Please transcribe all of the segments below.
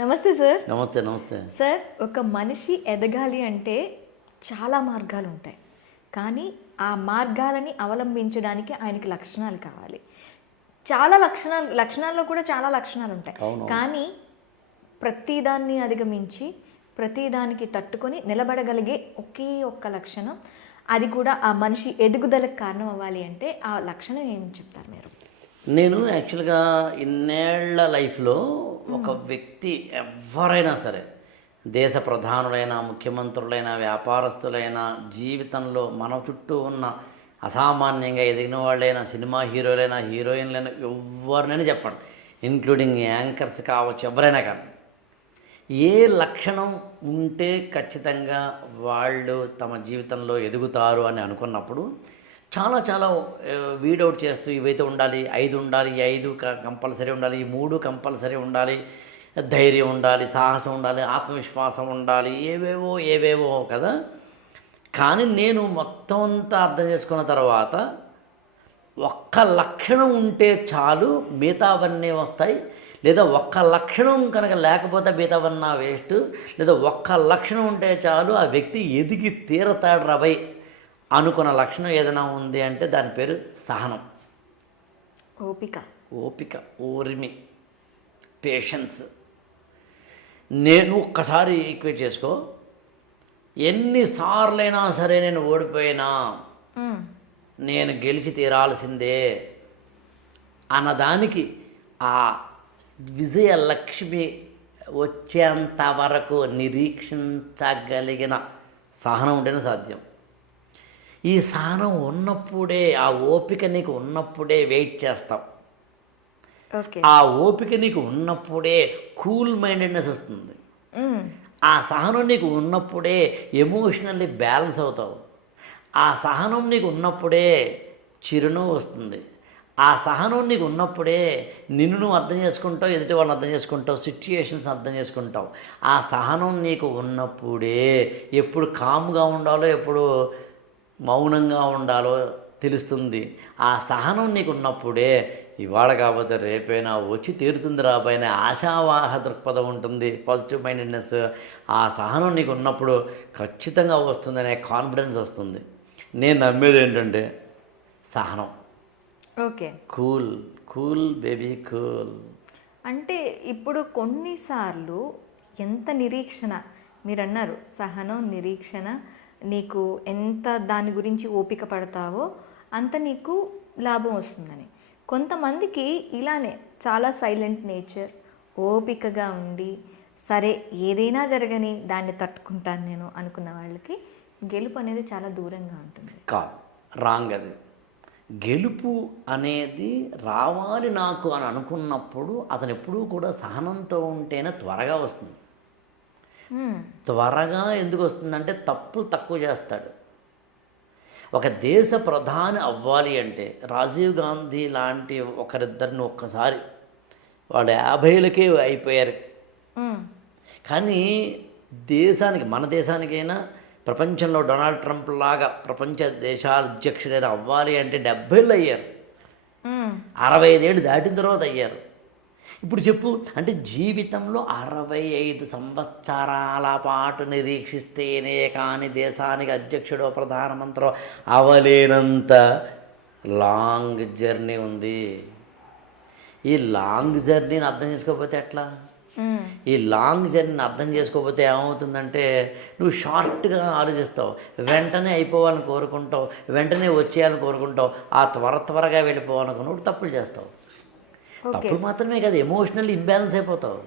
నమస్తే సార్. నమస్తే నమస్తే. సార్, ఒక మనిషి ఎదగాలి అంటే చాలా మార్గాలు ఉంటాయి. కానీ ఆ మార్గాలని అవలంబించడానికి ఆయనకి లక్షణాలు కావాలి. చాలా లక్షణాల్లో కూడా చాలా లక్షణాలు ఉంటాయి. కానీ ప్రతిదాన్ని అధిగమించి ప్రతిదానికి తట్టుకొని నిలబడగలిగే ఒకే ఒక్క లక్షణం, అది కూడా ఆ మనిషి ఎదుగుదలకు కారణం అవ్వాలి అంటే ఆ లక్షణం ఏం చెప్తారు మీరు? నేను యాక్చువల్గా ఇన్నేళ్ల లైఫ్లో ఒక వ్యక్తి ఎవరైనా సరే, దేశ ప్రధానులైన, ముఖ్యమంత్రులైన, వ్యాపారస్తులైన, జీవితంలో మన చుట్టూ ఉన్న అసామాన్యంగా ఎదిగిన వాళ్ళైనా, సినిమా హీరోలైనా, హీరోయిన్లైనా, ఎవరినైనా చెప్పండి, ఇంక్లూడింగ్ యాంకర్స్ కావచ్చు, ఎవరైనా కానీ, ఏ లక్షణం ఉంటే ఖచ్చితంగా వాళ్ళు తమ జీవితంలో ఎదుగుతారు అని అనుకున్నప్పుడు చాలా చాలా వీడౌట్ చేస్తూ ఇవైతే ఉండాలి, 5 ఉండాలి, ఈ 5 కంపల్సరీ ఉండాలి, ఈ 3 కంపల్సరీ ఉండాలి, ధైర్యం ఉండాలి, సాహసం ఉండాలి, ఆత్మవిశ్వాసం ఉండాలి, ఏవేవో కదా. కానీ నేను మొత్తం అంతా అర్థం చేసుకున్న తర్వాత ఒక్క లక్షణం ఉంటే చాలు, మిగతావన్నీ వస్తాయి. లేదా ఒక్క లక్షణం కనుక లేకపోతే మిగతావన్నా వేస్ట్. లేదా ఒక్క లక్షణం ఉంటే చాలు, ఆ వ్యక్తి ఎదిగి తీరతాడు రాబోయ్ అనుకున్న లక్షణం ఏదైనా ఉంది అంటే దాని పేరు సహనం, ఓపిక, ఓర్మి, పేషెన్స్. నేను ఒక్కసారి ఈక్వేట్ చేసుకో, ఎన్నిసార్లైనా సరే నేను ఓడిపోయినా నేను గెలిచి తీరాల్సిందే అన్నదానికి ఆ విజయ లక్ష్మి వచ్చేంత వరకు నిరీక్షించగలిగిన సహనం ఉంటేనే సాధ్యం. ఈ సహనం ఉన్నప్పుడే, ఆ ఓపిక నీకు ఉన్నప్పుడే వెయిట్ చేస్తావు. ఆ ఓపిక నీకు ఉన్నప్పుడే కూల్ మైండెడ్నెస్ వస్తుంది. ఆ సహనం నీకు ఉన్నప్పుడే ఎమోషనల్లీ బ్యాలెన్స్ అవుతావు. ఆ సహనం నీకు ఉన్నప్పుడే చిరునవ్వు వస్తుంది. ఆ సహనం నీకు ఉన్నప్పుడే నిన్ను నువ్వు అర్థం చేసుకుంటావు, ఎదుటి వాళ్ళని అర్థం చేసుకుంటావు, సిచ్యుయేషన్స్ అర్థం చేసుకుంటావు. ఆ సహనం నీకు ఉన్నప్పుడే ఎప్పుడు కామ్గా ఉండాలో, ఎప్పుడు మౌనంగా ఉండాలో తెలుస్తుంది. ఆ సహనం నీకు ఉన్నప్పుడే ఇవాళ కాకపోతే రేపైనా వచ్చి తీరుతుంది రాబోయే ఆశావాహ దృక్పథం ఉంటుంది, పాజిటివ్ మైండెడ్నెస్. ఆ సహనం నీకు ఉన్నప్పుడు ఖచ్చితంగా వస్తుందనే కాన్ఫిడెన్స్ వస్తుంది. నేను నమ్మేది ఏంటంటే సహనం. Cool baby cool. అంటే ఇప్పుడు కొన్నిసార్లు ఎంత నిరీక్షణ, మీరు అన్నారు సహనం, నిరీక్షణ, నీకు ఎంత దాని గురించి ఓపిక పడతావో అంత నీకు లాభం వస్తుందని. కొంతమందికి ఇలానే చాలా సైలెంట్ నేచర్, ఓపికగా ఉండి సరే ఏదైనా జరగని దాన్ని తట్టుకుంటాను నేను అనుకున్న వాళ్ళకి గెలుపు అనేది చాలా దూరంగా ఉంటుంది. రాంగ్. అది గెలుపు అనేది రావాలి నాకు అని అనుకున్నప్పుడు అతను ఎప్పుడూ కూడా సహనంతో ఉంటేనే త్వరగా వస్తుంది. త్వరగా ఎందుకు వస్తుందంటే తప్పులు తక్కువ చేస్తాడు. ఒక దేశ ప్రధాని అవ్వాలి అంటే రాజీవ్ గాంధీ లాంటి ఒకరిద్దరిని ఒక్కసారి వాళ్ళు 50లకే అయిపోయారు. కానీ దేశానికి, మన దేశానికైనా, ప్రపంచంలో డొనాల్డ్ ట్రంప్ లాగా ప్రపంచ దేశాల అధ్యక్షుడైన అవ్వాలి అంటే 70 అయ్యారు. 65 ఏళ్ళు దాటిన తర్వాత అయ్యారు. ఇప్పుడు చెప్పు, అంటే జీవితంలో 65 సంవత్సరాల పాటు నిరీక్షిస్తేనే కానీ దేశానికి అధ్యక్షుడో ప్రధానమంత్రో అవలేనంత లాంగ్ జర్నీ ఉంది. ఈ లాంగ్ జర్నీని అర్థం చేసుకోకపోతే ఎట్లా? ఈ లాంగ్ జర్నీని అర్థం చేసుకోకపోతే ఏమవుతుందంటే నువ్వు షార్ట్గా ఆలోచిస్తావు, వెంటనే అయిపోవాలని కోరుకుంటావు, వెంటనే వచ్చేయాలని కోరుకుంటావు, ఆ త్వరగా వెళ్ళిపోవాలనుకున్నప్పుడు తప్పులు చేస్తావు. తప్పులు మాత్రమే కాదు, ఎమోషనల్ ఇంబ్యాలెన్స్ అయిపోతావు.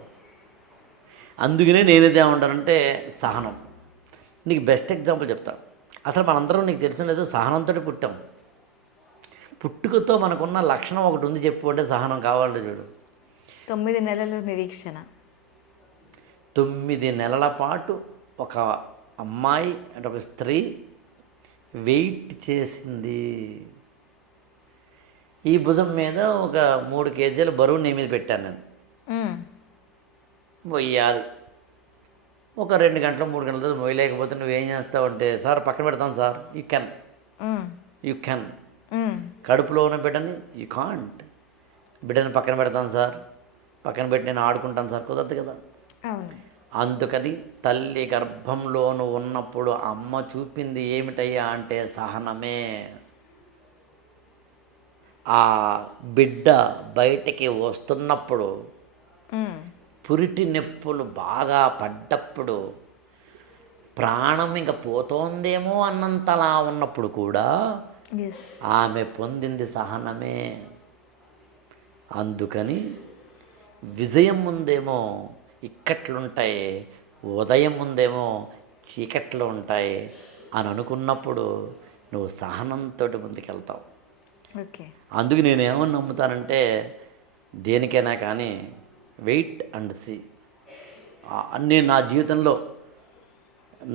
అందుకనే నేనేదేమంటానంటే సహనం. నీకు బెస్ట్ ఎగ్జాంపుల్ చెప్తా. అసలు మనందరం నీకు తెలిసిన లేదు, సహనంతో పుట్టాం. పుట్టుకతో మనకున్న లక్షణం ఒకటి ఉంది, చెప్పు అంటే సహనం. కావాలంటే చూడు, 9 నెలలు నిరీక్షణ. 9 నెలల పాటు ఒక అమ్మాయి అంటే ఒక స్త్రీ వెయిట్ చేసింది. ఈ భుజం మీద ఒక 3 కేజీల బరువు నీ మీద పెట్టాను నేను. మొయ్యాలి. ఒక 2 గంటలు 3 గంటల తర్వాత మొయ్యలేకపోతే నువ్వేం చేస్తావు అంటే, సార్ పక్కన పెడతాను సార్. You can. కడుపులో ఉన్న బిడ్డని యూ కాంట్. బిడ్డని పక్కన పెడతాను సార్, పక్కన పెట్టి నేను ఆడుకుంటాను సార్, కుదరదు కదా. అవును. అందుకని తల్లి గర్భంలోను ఉన్నప్పుడు అమ్మ చూపింది ఏమిటయ్యా అంటే సహనమే. ఆ బిడ్డ బయటికి వస్తున్నప్పుడు హ్మ్. పురిటి నొప్పులు బాగా పడ్డప్పుడు ప్రాణం ఇంక పోతోందేమో అన్నంతలా ఉన్నప్పుడు కూడా యెస్. ఆమె పొందింది సహనమే. అందుకని విజయం ముందేమో ఇక్కట్లుంటాయి, ఉదయం ముందేమో చీకట్లు ఉంటాయి అని అనుకున్నప్పుడు నువ్వు సహనంతో ముందుకెళ్తావు. ఓకే. అందుకు నేనేమని నమ్ముతానంటే దేనికైనా కానీ వెయిట్ అండ్ సీ. నేను నా జీవితంలో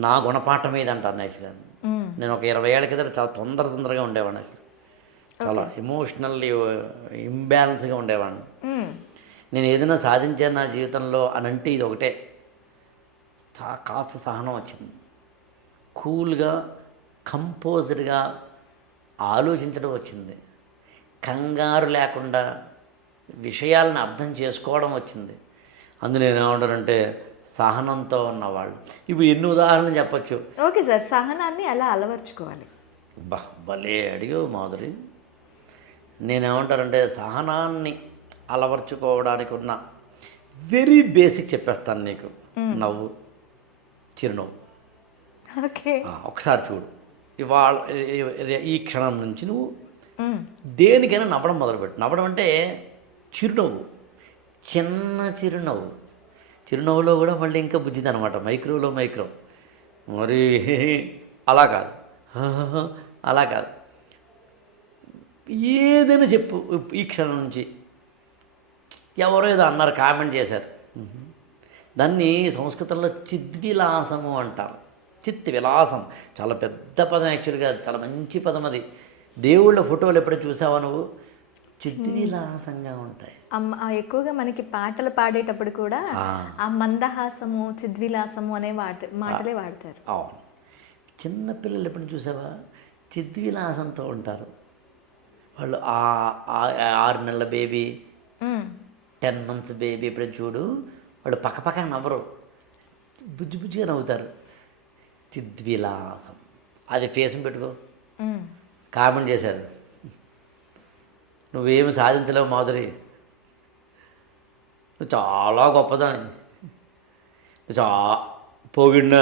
నా గుణపాఠం ఏదంటాను యాక్చువల్గా. హ్మ్. నేను ఒక 20 ఏళ్ళ కిందట చాలా తొందరగా ఉండేవాడిని అసలు. చాలా ఎమోషనల్లీ ఇంబ్యాలెన్స్గా ఉండేవాడిని. హ్మ్. నేను ఏదైనా సాధించాను నా జీవితంలో అని అంటే ఇది ఒకటే, కాస్త సహనం వచ్చింది. కూల్గా కంపోజ్డ్గా ఆలోచించడం వచ్చింది. కంగారు లేకుండా విషయాలను అర్థం చేసుకోవడం వచ్చింది. అందు నేను ఏమంటానంటే సహనంతో ఉన్నవాళ్ళు. ఇప్పుడు ఎన్ని ఉదాహరణలు చెప్పచ్చు. Okay sir. సహనాన్ని ఎలా అలవర్చుకోవాలి? భలే అడిగావు మాధురి. నేనేమంటానంటే సహనాన్ని అలవర్చుకోవడానికి ఉన్న వెరీ బేసిక్ చెప్పేస్తాను నీకు. నవ్వు, చిరునవ్వు. ఓకే. ఒకసారి చూడు, ఇవాళ ఈ క్షణం నుంచి నువ్వు హ్మ్. దేనికైనా నవ్వడం మొదలుపెట్టు. నవ్వడం అంటే చిరునవ్వు, చిన్న చిరునవ్వు. చిరునవ్వులో కూడా మళ్ళీ ఇంకా బుద్ధిది అనమాట, మైక్రోలో మైక్రో. మరి అలా కాదు, అలా కాదు, ఏదైనా చెప్పు. ఈ క్షణం నుంచి ఎవరో ఏదో అన్నారు, కామెంట్ చేశారు, దాన్ని సంస్కృతంలో చిద్విలాసము అంటారు. చిత్ విలాసం చాలా పెద్ద పదం యాక్చువల్గా, చాలా మంచి పదం అది. దేవుళ్ళ ఫోటోలు ఎప్పుడైనా చూసావా నువ్వు? చిద్విలాసంగా ఉంటాయి. ఎక్కువగా మనకి పాటలు పాడేటప్పుడు కూడా ఆ. ఆ మందహాసము, చిద్విలాసము అనే మాటలే వాడతారు. అవును. చిన్నపిల్లలు ఎప్పుడు చూసావా? చిద్విలాసంతో ఉంటారు వాళ్ళు. 6 నెలల బేబీ, 10 months బేబీ ఎప్పుడైనా చూడు, వాళ్ళు పక్కపక్క నవ్వరు, బుజ్జిగా నవ్వుతారు. చిద్విలాసం. అది ఫేస్ని పెట్టుకో. కామెంట్ చేశారు, నువ్వేమి సాధించలేవు మాధురి, నువ్వు చాలా గొప్పదాని, పోగిడినా,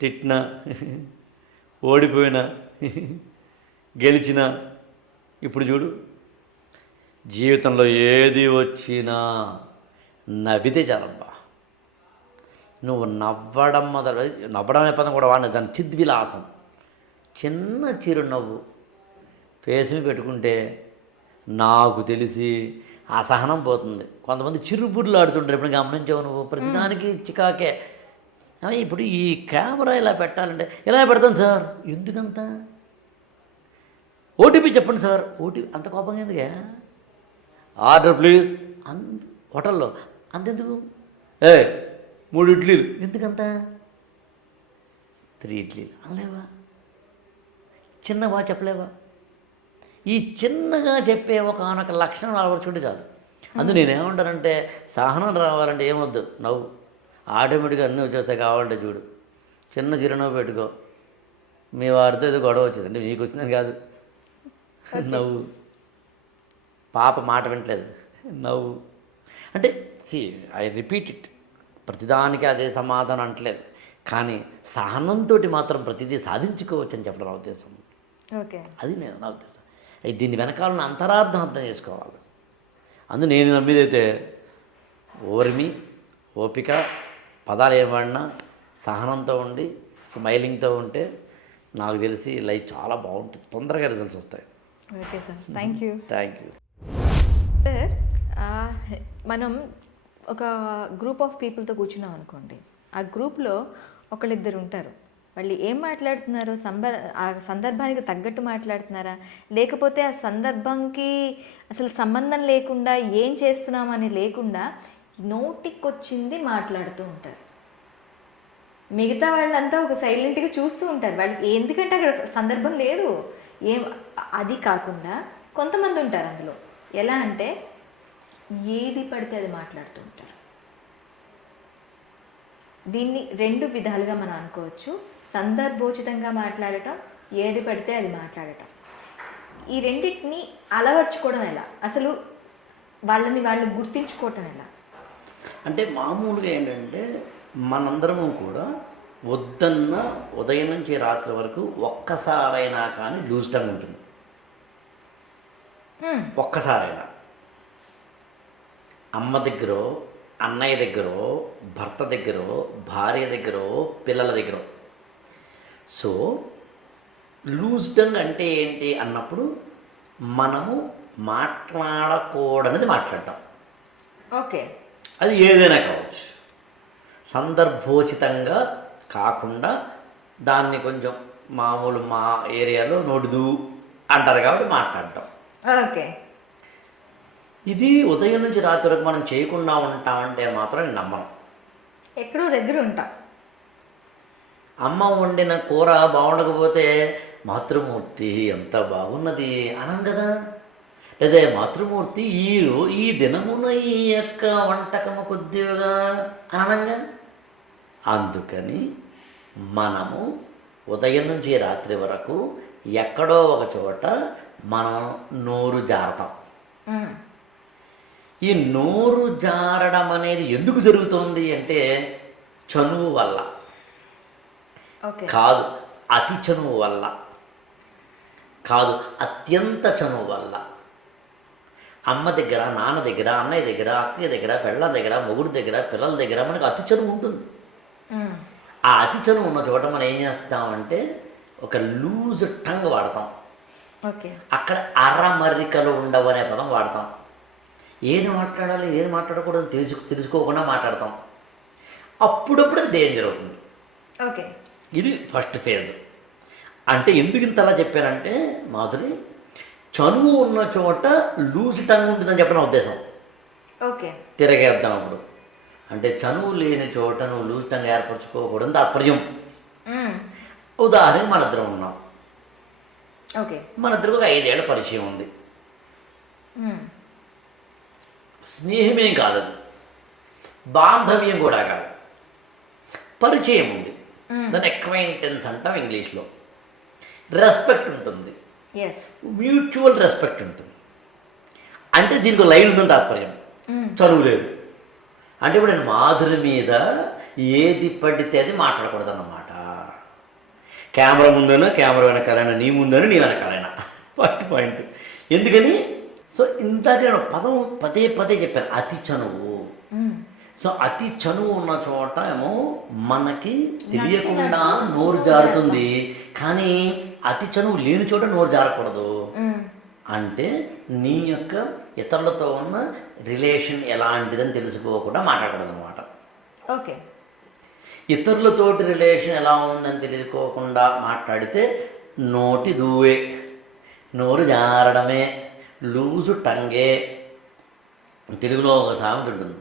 తిట్టినా, ఓడిపోయినా, గెలిచినా, ఇప్పుడు చూడు జీవితంలో ఏది వచ్చినా నవ్వితే చాలబ్బా. నువ్వు నవ్వడం నవ్వడం అనే పదం కూడా వాడిన, దాని చిద్విలాసం, చిన్న చిరునవ్వు ఫేస్ని పెట్టుకుంటే నాకు తెలిసి అసహనం పోతుంది. కొంతమంది చిరుబుర్లు ఆడుతుంటారు, ఎప్పుడు గమనించావు నువ్వు? ప్రతిదానికి చికాకే. ఇప్పుడు ఈ కెమెరా ఇలా పెట్టాలంటే ఇలా పెడతాను సార్, ఎందుకంత? ఓటీపీ చెప్పండి సార్, ఓటీపీ అంత కోపంగా ఎందుకే? ఆర్డర్ ప్లీజ్ హోటల్లో అంతెందుకు? 3 ఇడ్లీలు ఎందుకంత? 3 ఇడ్లీలు అనలేవా? చిన్నవా చెప్పలేవా? ఈ చిన్నగా చెప్పే ఒకనొక లక్షణం అలవరుచుకుంటే చాలు. అందుకు నేనేమంటానంటే సహనం రావాలంటే ఏమొద్దు, నవ్వు. ఆటోమేటిక్గా అన్నీ వచ్చేస్తాయి. కావాలంటే చూడు, చిన్న చిరునవ్వు పెట్టుకో. మీ వారితో ఏదో గొడవ వచ్చింది అంటే మీకు వచ్చిందని కాదు, నవ్వు. పాప మాట వింటలేదు, నవ్వు. అంటే ఐ రిపీట్ ఇట్, ప్రతిదానికి అదే సమాధానం అంటలేదు, కానీ సహనంతో మాత్రం ప్రతిదీ సాధించుకోవచ్చు అని చెప్పడం నా ఉద్దేశం. ఓకే. అది నా ఉద్దేశం. దీని వెనకాల అంతరార్థం అర్థం చేసుకోవాలి. అందు నేను నమ్మేదైతే ఓర్మి, ఓపిక, పదాలు ఏం వాడినా సహనంతో ఉండి స్మైలింగ్తో ఉంటే నాకు తెలిసి లైఫ్ చాలా బాగుంటుంది, తొందరగా రిజల్ట్స్ వస్తాయి. Okay sir, thank you. Thank you sir. మనం ఒక గ్రూప్ ఆఫ్ పీపుల్తో కూర్చున్నాం అనుకోండి, ఆ గ్రూప్లో ఒకళ్ళిద్దరు ఉంటారు. వాళ్ళు ఏం మాట్లాడుతున్నారో ఆ సందర్భానికి తగ్గట్టు మాట్లాడుతున్నారా, లేకపోతే ఆ సందర్భంకి అసలు సంబంధం లేకుండా ఏం చేస్తున్నామని లేకుండా నోటికొచ్చింది మాట్లాడుతూ ఉంటారు. మిగతా వాళ్ళంతా ఒక సైలెంట్గా చూస్తూ ఉంటారు. వాళ్ళకి ఎందుకంటే అక్కడ సందర్భం లేదు. అది కాకుండా కొంతమంది ఉంటారు అందులో, ఎలా అంటే ఏది పడితే అది మాట్లాడుతూ ఉంటారు. దీన్ని 2 విధాలుగా మనం అనుకోవచ్చు. సందర్భోచితంగా మాట్లాడటం, ఏది పడితే అది మాట్లాడటం. ఈ రెండింటిని అలవర్చుకోవడం ఎలా, అసలు వాళ్ళని వాళ్ళు గుర్తించుకోవటం ఎలా? అంటే మామూలుగా ఏంటంటే మనందరము కూడా వద్దన్న ఉదయం నుంచి రాత్రి వరకు ఒక్కసారైనా కానీ లూజ్ టంగ్ ఉంటుంది. ఒక్కసారైనా అమ్మ దగ్గరో, అన్నయ్య దగ్గరో, భర్త దగ్గరో, భార్య దగ్గరో, పిల్లల దగ్గర. సో లూజ్ టంగ్ అంటే ఏంటి అన్నప్పుడు మనము మాట్లాడకూడనిది మాట్లాడటం. ఓకే, అది ఏదైనా కావచ్చు. సందర్భోచితంగా కాకుండా దాన్ని కొంచెం మామూలు మా ఏరియాలో నోడుదు అంటారు కాబట్టి మాట్లాడటం. ఓకే, ఇది ఉదయం నుంచి రాత్రి వరకు మనం చేయకుండా ఉంటామంటే మాత్రం నేను నమ్మను. ఎక్కడో దగ్గర ఉంటా. అమ్మ వండిన కూర బాగుండకపోతే మాతృమూర్తి ఎంత బాగున్నది అనం కదా, లేదా మాతృమూర్తి ఈ దినమున ఈ యొక్క వంటకము కొద్దిగా అనంగా. అందుకని మనము ఉదయం నుంచి రాత్రి వరకు ఎక్కడో ఒక చోట మనం నోరు జారతాం. ఈ నోరు జారడం అనేది ఎందుకు జరుగుతుంది అంటే చనువు వల్ల కాదు, అతి చనువు వల్ల కాదు, అత్యంత చనువు వల్ల. అమ్మ దగ్గర, నాన్న దగ్గర, అన్నయ్య దగ్గర, అక్కయ్య దగ్గర, పెళ్ళ దగ్గర, మొగుడు దగ్గర, పిల్లల దగ్గర మనకు అతి చనువు ఉంటుంది. ఆ అతి చనువు ఉన్న చోట మనం ఏం చేస్తామంటే ఒక లూజ్ టంగ్ వాడతాం. ఓకే, అక్కడ అరమరికలు ఉండవు అనే పదం వాడతాం. ఏది మాట్లాడాలి ఏది మాట్లాడకూడదు తెలుసుకోకుండా మాట్లాడతాం. అప్పుడప్పుడు అది డేంజర్ అవుతుంది. ఓకే, ఇది ఫస్ట్ ఫేజ్. అంటే ఎందుకు ఇంత అలా చెప్పారంటే మాధురి, చనువు ఉన్న చోట లూజ్ టంగ్ ఉంటుందని చెప్పడం ఉద్దేశం. ఓకే, తిరగేద్దాం అప్పుడు. అంటే చనువు లేని చోట నువ్వు లూజ్ టంగ్ ఏర్పరచుకోకూడదు తాత్పర్యం. ఉదాహరణకి మన ఇద్దరం ఉన్నాం. ఓకే, మన ఇద్దరికి ఒక 5 ఏళ్ల పరిచయం ఉంది. స్నేహమేం కాదు, అది బాంధవ్యం కూడా కాదు, పరిచయం ఉంది. దాని అక్వైంటెన్స్ అంటాం ఇంగ్లీష్లో. రెస్పెక్ట్ ఉంటుంది, మ్యూచువల్ రెస్పెక్ట్ ఉంటుంది. అంటే దీనికి లైన్ ఉందని తాత్పర్యం. చదువు లేదు అంటే ఇప్పుడు నేను మాధురి మీద ఏది పడితే అది మాట్లాడకూడదు అన్నమాట. కెమెరా ముందైనా కెమెరా వెనకాలైనా, నీ ముందైనా నీ వెనకాలైనా. First point. ఎందుకని సో ఇందాక నేను పదం పదే పదే చెప్పాను, అతి చనువు. సో అతి చనువు ఉన్న చోట ఏమో మనకి తెలియకుండా నోరు జారుతుంది, కానీ అతి చనువు లేని చోట నోరు జారకూడదు. అంటే నీ యొక్క ఇతరులతో ఉన్న రిలేషన్ ఎలాంటిదని తెలుసుకోకుండా మాట్లాడకూడదు అనమాట. ఓకే, ఇతరులతోటి రిలేషన్ ఎలా ఉందని తెలుసుకోకుండా మాట్లాడితే నోటి దూవే, నోరు జారడమే, లూజు టంగే. తెలుగులో ఒక సామెత ఉంటుంది,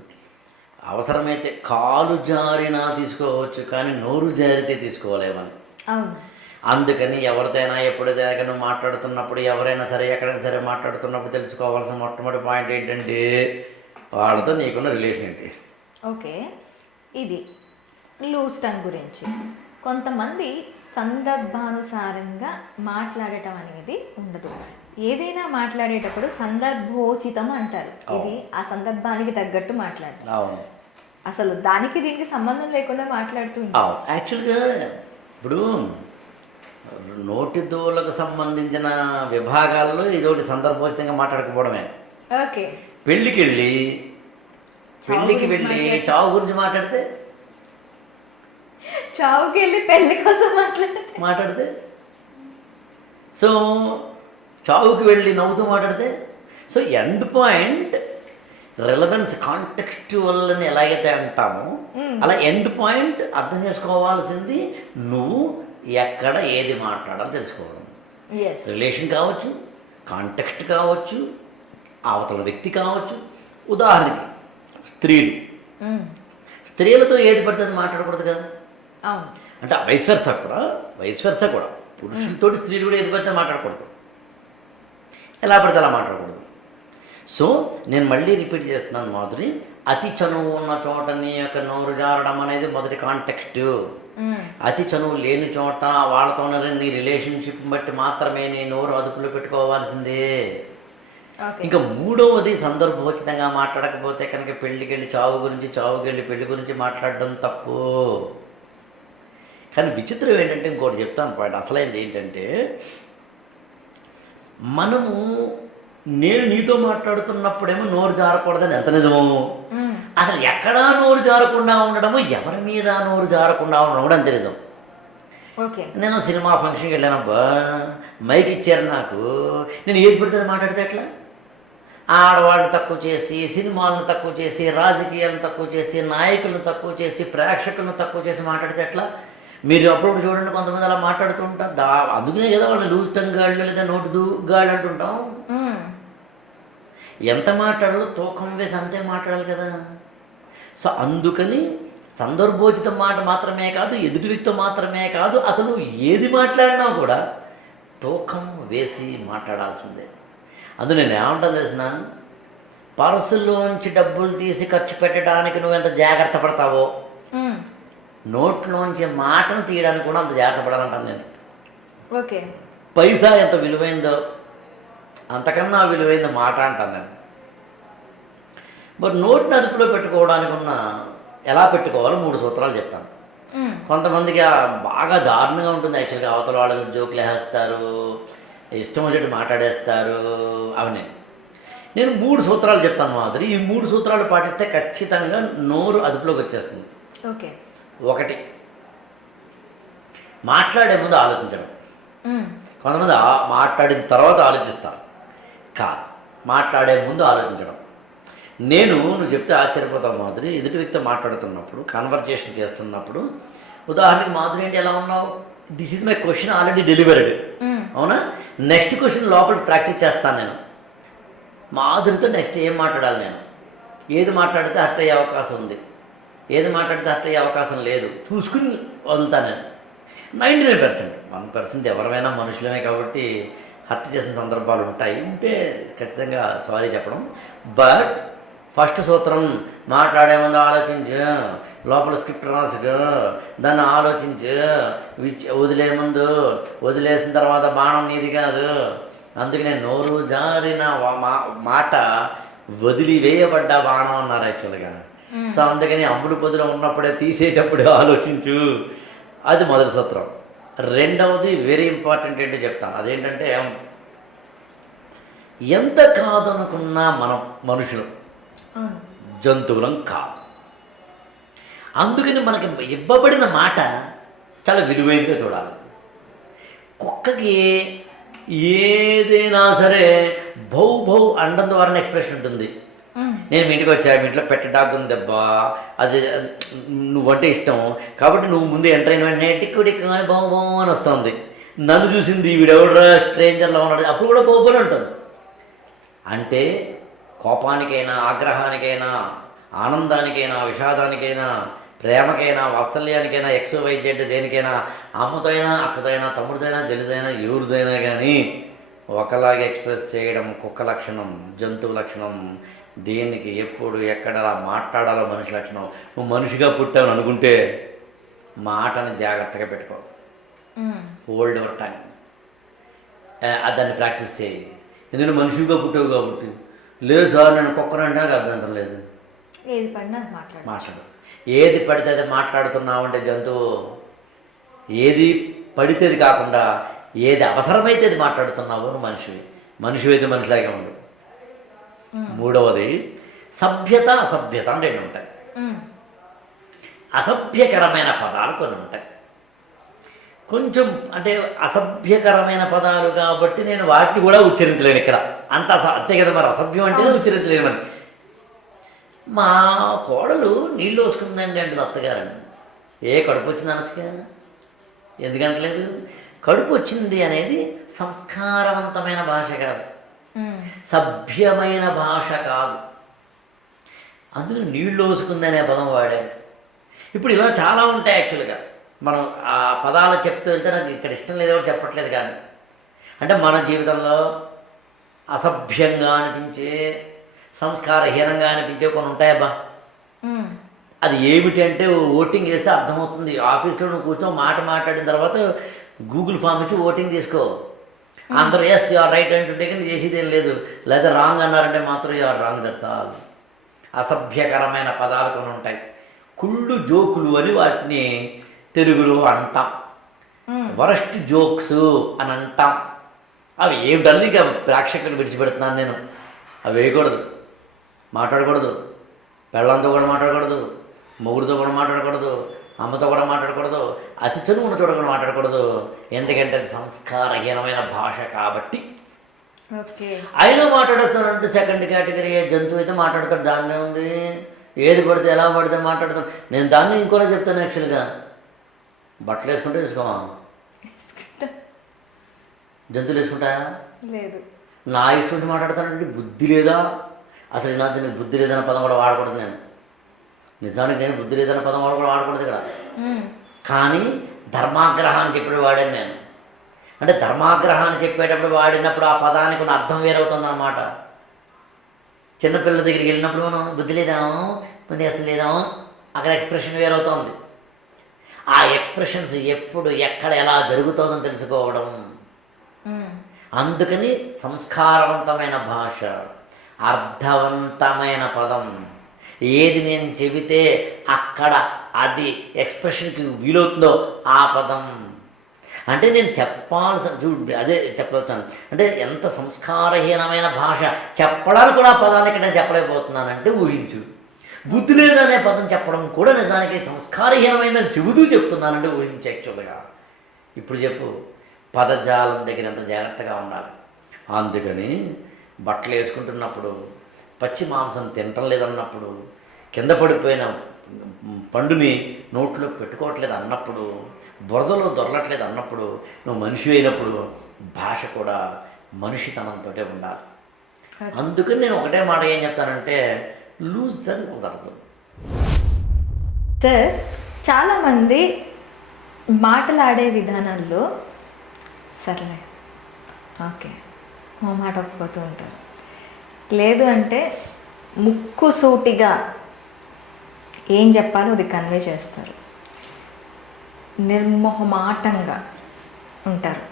అవసరమైతే కాలు జారినా తీసుకోవచ్చు కానీ నోరు జారితే తీసుకోలేమని. అందుకని ఎవరితోనైనా ఎప్పుడైనా మాట్లాడుతున్నప్పుడు, ఎవరైనా సరే ఎక్కడైనా సరే మాట్లాడుతున్నప్పుడు తెలుసుకోవాల్సిన మొట్టమొదటి పాయింట్ ఏంటంటే వాళ్ళతో నీకున్న రిలేషన్ ఏంటి. ఓకే, ఇది లూజ్ టంగ్ గురించి. కొంతమంది సందర్భానుసారంగా మాట్లాడటం అనేది ఉండదు. ఏదైనా మాట్లాడేటప్పుడు సందర్భోచితం అంటారు. ఇది ఆ సందర్భానికి తగ్గట్టు మాట్లాడతారు. అసలు దానికి దీనికి సంబంధం లేకుండా మాట్లాడుతూ ఉంటారు. యాక్చువల్గా ఇప్పుడు నోటి దూలకు సంబంధించిన విభాగాల్లో ఇదొకటి సందర్భోచితంగా మాట్లాడకపోవడమే. ఓకే, పెళ్ళికి వెళ్ళి చావు గురించి మాట్లాడితే, చావుకి వెళ్ళి పెళ్లి కోసం మాట్లాడితే, సో చావుకి వెళ్ళి నవ్వుతూ మాట్లాడితే, so end point relevance contextual అని ఎలాగైతే అంటామో అలా ఎండ్ పాయింట్ అర్థం చేసుకోవాల్సింది నువ్వు ఎక్కడ ఏది మాట్లాడాలో తెలుసుకోవడం. రిలేషన్ కావచ్చు, కాంటెక్స్ట్ కావచ్చు, అవతల వ్యక్తి కావచ్చు. ఉదాహరణకి స్త్రీలతో ఏది పడితే మాట్లాడకూడదు కదా. అంటే వైస్ వెర్సా కూడా పురుషులతో స్త్రీలు కూడా ఏది పడితే మాట్లాడకూడదు, ఎలా పడితే అలా మాట్లాడకూడదు. సో నేను మళ్ళీ రిపీట్ చేస్తున్నాను మాధురి, అతి చనువు ఉన్న చోట నీ యొక్క నోరు జారడం అనేది మొదటి కాంటెక్స్ట్. అతి చనువు లేని చోట వాళ్ళతోనే నీ రిలేషన్షిప్ బట్టి మాత్రమే నీ నోరు అదుపులో పెట్టుకోవాల్సిందే. ఇంకా మూడవది, సందర్భోచితంగా మాట్లాడకపోతే కనుక పెళ్ళికి వెళ్ళి చావుకి వెళ్ళి పెళ్లి గురించి మాట్లాడడం తప్పు. కానీ విచిత్రం ఏంటంటే ఇంకోటి చెప్తాను పాయింట్, అసలైంది ఏంటంటే మనము నేను నీతో మాట్లాడుతున్నప్పుడేమో నోరు జారకూడదని ఎంత నిజమో, అసలు ఎక్కడా నోరు జారకుండా ఉండడము, ఎవరి మీద నోరు జారకుండా ఉండడం కూడా అంతే నిజం. నేను సినిమా ఫంక్షన్కి వెళ్ళానబ్బా, మైక్ ఇచ్చారు నాకు, నేను ఏది పెడితే మాట్లాడితే ఎట్లా? ఆడవాళ్ళని తక్కువ చేసి, సినిమాలను తక్కువ చేసి, రాజకీయాలను తక్కువ చేసి, నాయకులను తక్కువ చేసి, ప్రేక్షకులను తక్కువ చేసి మాట్లాడితే ఎట్లా? మీరు అప్పుడప్పుడు చూడండి, కొంతమంది అలా మాట్లాడుతూ ఉంటారు. అందుకనే కదా వాళ్ళు లూజ్ టంగ్ గాళ్ళు లేదా నోటు గాళ్ళు అంటుంటాం. ఎంత మాట్లాడాలో తూకం వేసి అంతే మాట్లాడాలి కదా. సో అందుకని సందర్భోచిత మాట మాత్రమే కాదు, ఎదుటి వ్యక్తితో మాత్రమే కాదు, అతను ఏది మాట్లాడినా కూడా తూకం వేసి మాట్లాడాల్సిందే. అందులో నేను ఏమంటాను తెలిసిన, పర్సులోంచి డబ్బులు తీసి ఖర్చు పెట్టడానికి నువ్వు ఎంత జాగ్రత్త పడతావో, నోట్లోంచి మాటను తీయడానికి కూడా అంత జాగ్రత్త పడాలంటాను నేను. పైసా ఎంత విలువైందో అంతకన్నా విలువైంది మాట అంటాను నేను. మరి నోటిని అదుపులో పెట్టుకోవడానికి ఎలా పెట్టుకోవాలో 3 సూత్రాలు చెప్తాను. కొంతమందికి బాగా దారుణంగా ఉంటుంది యాక్చువల్గా, అవతల వాళ్ళకి జోకులు వేస్తారు, ఇష్టం వచ్చినట్టు మాట్లాడేస్తారు. అవన్నీ నేను 3 సూత్రాలు చెప్తాను మాదిరి. ఈ 3 సూత్రాలు పాటిస్తే ఖచ్చితంగా నోరు అదుపులోకి వచ్చేస్తుంది. 1, మాట్లాడే ముందు ఆలోచించడం. కొంతమంది మాట్లాడిన తర్వాత ఆలోచిస్తారు, మాట్లాడే ముందు ఆలోచించడం. నువ్వు చెప్తే ఆశ్చర్యపోతావు మాధురి, ఎదుటి వ్యక్తితో మాట్లాడుతున్నప్పుడు, కన్వర్జేషన్ చేస్తున్నప్పుడు, ఉదాహరణకి మాధురి ఏంటి ఎలా ఉన్నావు, this is my question already delivered, అవునా? నెక్స్ట్ క్వశ్చన్ లోపల ప్రాక్టీస్ చేస్తాను నేను. మాధురితో నెక్స్ట్ ఏం మాట్లాడాలి, నేను ఏది మాట్లాడితే హర్ట్ అయ్యే అవకాశం ఉంది, ఏది మాట్లాడితే హర్ట్ అయ్యే అవకాశం లేదు చూసుకుని వదులుతాను నేను. 99%, 1% ఎవరైనా మనుషులమే కాబట్టి హత్య చేసిన సందర్భాలు ఉంటే ఖచ్చితంగా సారీ చెప్పడం. బట్ ఫస్ట్ సూత్రం, మాట్లాడే ముందు ఆలోచించు, లోపల స్క్రిప్ట్ రాసుకు, దాన్ని ఆలోచించు, వదిలే ముందు, వదిలేసిన తర్వాత బాణం నీది కాదు. అందుకనే నోరు జారిన మాట వదిలివేయబడ్డ బాణం అన్నారు యాక్చువల్గా. సో అందుకని అమ్ముడు పొదిలో ఉన్నప్పుడే తీసేటప్పుడే ఆలోచించు, అది మొదటి సూత్రం. రెండవది వెరీ ఇంపార్టెంట్ ఏంటో చెప్తాను, అదేంటంటే ఎంత కాదనుకున్నా మనం మనుషులు, జంతువులం కాదు. అందుకని మనకి ఇవ్వబడిన మాట చాలా విలువైనగా చూడాలి. కుక్కకి ఏదైనా సరే భౌ అండం ద్వారా ఎక్స్ప్రెషన్ ఉంటుంది. నేను మీ ఇంటికి వచ్చా, మీ ఇంట్లో పెట్ట డాగ్ ఉంది దెబ్బా, అది నువ్వంటే ఇష్టం కాబట్టి నువ్వు ముందు ఎంటర్ అయిన వెంటనే టిక్కు టిక్కు అని బౌ అని వస్తుంది. నన్ను చూసింది వీడెవడరా స్ట్రేంజర్లో ఉన్నాడు, అప్పుడు కూడా బౌబోని ఉంటుంది. అంటే కోపానికైనా, ఆగ్రహానికైనా, ఆనందానికైనా, విషాదానికైనా, ప్రేమకైనా, వాత్సల్యానికైనా, XYZ దేనికైనా, అమ్మతో అయినా, అక్కతో అయినా, తమ్ముడితో అయినా, జల్లిదైనా, ఎవరిదైనా కానీ ఒకలాగే ఎక్స్ప్రెస్ చేయడం కుక్క లక్షణం, జంతువు లక్షణం. దేనికి ఎప్పుడు ఎక్కడ మాట్లాడాలో మనిషి లక్షణం. నువ్వు మనిషిగా పుట్టావు అనుకుంటే మాటని జాగ్రత్తగా పెట్టుకో, హోల్డ్ యువర్ టైం, దాన్ని ప్రాక్టీస్ చేయి. ఎందుకంటే మనిషిగా పుట్టావు కాబట్టి. లేదు సార్ నేను కుక్కనంటే నాకు అభ్యంతరం లేదు, ఏది పడినా మాట్లాడు. ఏది పడితే అది మాట్లాడుతున్నావు అంటే జంతువు, ఏది పడితేది కాకుండా ఏది అవసరమైతే అది మాట్లాడుతున్నావు మనిషి అయితే మనిషిలాగే ఉండు. మూడవది సభ్యత, అసభ్యత అంటే 2 ఉంటాయి. అసభ్యకరమైన పదాలు కొన్ని ఉంటాయి. కొంచెం అంటే అసభ్యకరమైన పదాలు కాబట్టి నేను వాటిని కూడా ఉచ్చరించలేను ఇక్కడ. అంతే కదా, మరి అసభ్యం అంటేనే ఉచ్చరించలేను. మరి మా కోడలు నీళ్ళు వస్తుందండి అంటే అత్తగారు, కడుపు వచ్చింది అనొచ్చుగా, ఎందుకంటలేదు? కడుపు వచ్చింది అనేది సంస్కారవంతమైన భాష కాదు, సభ్యమైన భాష కాదు. అందులో నీళ్ళు వసుకుంది అనే పదం వాడారు. ఇప్పుడు ఇలా చాలా ఉంటాయి యాక్చువల్గా. మనం ఆ పదాలు చెప్తూ వెళ్తే నాకు ఇక్కడ ఇష్టం లేదో చెప్పట్లేదు, కానీ అంటే మన జీవితంలో అసభ్యంగా అనిపించే సంస్కారహీనంగా అనిపించే కొన్ని ఉంటాయబ్బా. మ్మ్. అది ఏమిటి అంటే ఓటింగ్ చేస్తే అర్థమవుతుంది. ఆఫీస్లో నువ్వు కూర్చొని మాట మాట్లాడిన తర్వాత గూగుల్ ఫామ్ ఇచ్చి ఓటింగ్ తీసుకో. అందరూ ఎస్ యు ఆర్ రైట్ అంటుంటే కానీ చేసేది ఏం లేదు. లేదా రాంగ్ అన్నారంటే మాత్రం you are wrong, that's all. అసభ్యకరమైన పదాలు కొన్ని ఉంటాయి. కుళ్ళు జోకులు అని వాటిని తెలుగులో అంటాం. వరస్ట్ జోక్స్ అని అంటాం. అవి ఏమిటన్నది ఇక ప్రేక్షకులు విడిచిపెడుతున్నాను నేను. అవి వేయకూడదు, మాట్లాడకూడదు, పెళ్ళంతో కూడా మాట్లాడకూడదు, మొగుడితో కూడా మాట్లాడకూడదు, అమ్మతో కూడా మాట్లాడకూడదు, అతి చదువు ఉన్న చోట కూడా మాట్లాడకూడదు. ఎందుకంటే అది సంస్కారహీనమైన భాష కాబట్టి. ఓకే. అయినా మాట్లాడతానంటే సెకండ్ కేటగిరీ జంతువు అయితే మాట్లాడతాడు, దాన్నే ఉంది. ఏది పడితే ఎలా పడితే మాట్లాడతాను. నేను దాన్ని ఇంకోలా చెప్తాను. యాక్చువల్గా బట్టలు వేసుకుంటే వేసుకోమా, జంతువులు వేసుకుంటాయా? లేదు. నా ఇష్టం మాట్లాడతానంటే బుద్ధి లేదా? అసలు ఇలా నీకు బుద్ధి లేదన్న పదం కూడా వాడకూడదు. నేను నిజానికి నేను బుద్ధి లేదన్న పదం కూడా వాడకూడదు ఇక్కడ. కానీ ధర్మాగ్రహాన్ని చెప్పేటప్పుడు వాడాను నేను. అంటే ధర్మాగ్రహాన్ని చెప్పేటప్పుడు వాడినప్పుడు ఆ పదానికి ఉన్న అర్థం వేరవుతుంది అన్నమాట. చిన్నపిల్లల దగ్గరికి వెళ్ళినప్పుడు మనం బుద్ధి లేదాము, బుద్ధి అసలు లేదాము, అక్కడ ఎక్స్ప్రెషన్ వేరవుతుంది. ఆ ఎక్స్ప్రెషన్స్ ఎప్పుడు ఎక్కడ ఎలా జరుగుతుందో తెలుసుకోవడం. అందుకని సంస్కారవంతమైన భాష, అర్థవంతమైన పదం. ఏది నేను చెబితే అక్కడ అది ఎక్స్ప్రెషన్కి వీలవుతుందో ఆ పదం. అంటే నేను చెప్పాల్సిన అదే చెప్పవచ్చాను. అంటే ఎంత సంస్కారహీనమైన భాష చెప్పడానికి కూడా ఆ పదాన్ని ఇక్కడ నేను చెప్పలేకపోతున్నానంటే ఊహించు. బుద్ధి లేదనే పదం చెప్పడం కూడా నిజానికి సంస్కారహీనమైనదని చెబుతూ చెప్తున్నానంటే ఊహించు. యాక్చువల్గా ఇప్పుడు చెప్పు, పదజాలం దగ్గర ఎంత జాగ్రత్తగా ఉండాలి. అందుకని బట్టలు వేసుకుంటున్నప్పుడు, పచ్చి మాంసం తినటం లేదన్నప్పుడు, కింద పడిపోయిన పండుని నోట్లో పెట్టుకోవట్లేదు అన్నప్పుడు, బురదలో దొరలట్లేదు అన్నప్పుడు, నువ్వు మనిషి అయినప్పుడు భాష కూడా మనిషితనంతో ఉండాలి. అందుకని నేను ఒకటే మాట ఏం చెప్తానంటే, లూజ్ అని కుదరదు. సార్, చాలామంది మాటలాడే విధానంలో సర్లే ఓకే మా మాట ఒప్పుకోతూ ఉంటారు. లేదు అంటే ముక్కుసూటిగా ఏం చెప్పాలో అది కన్వే చేస్తారు. నిర్మోహమాటంగా ఉంటారు.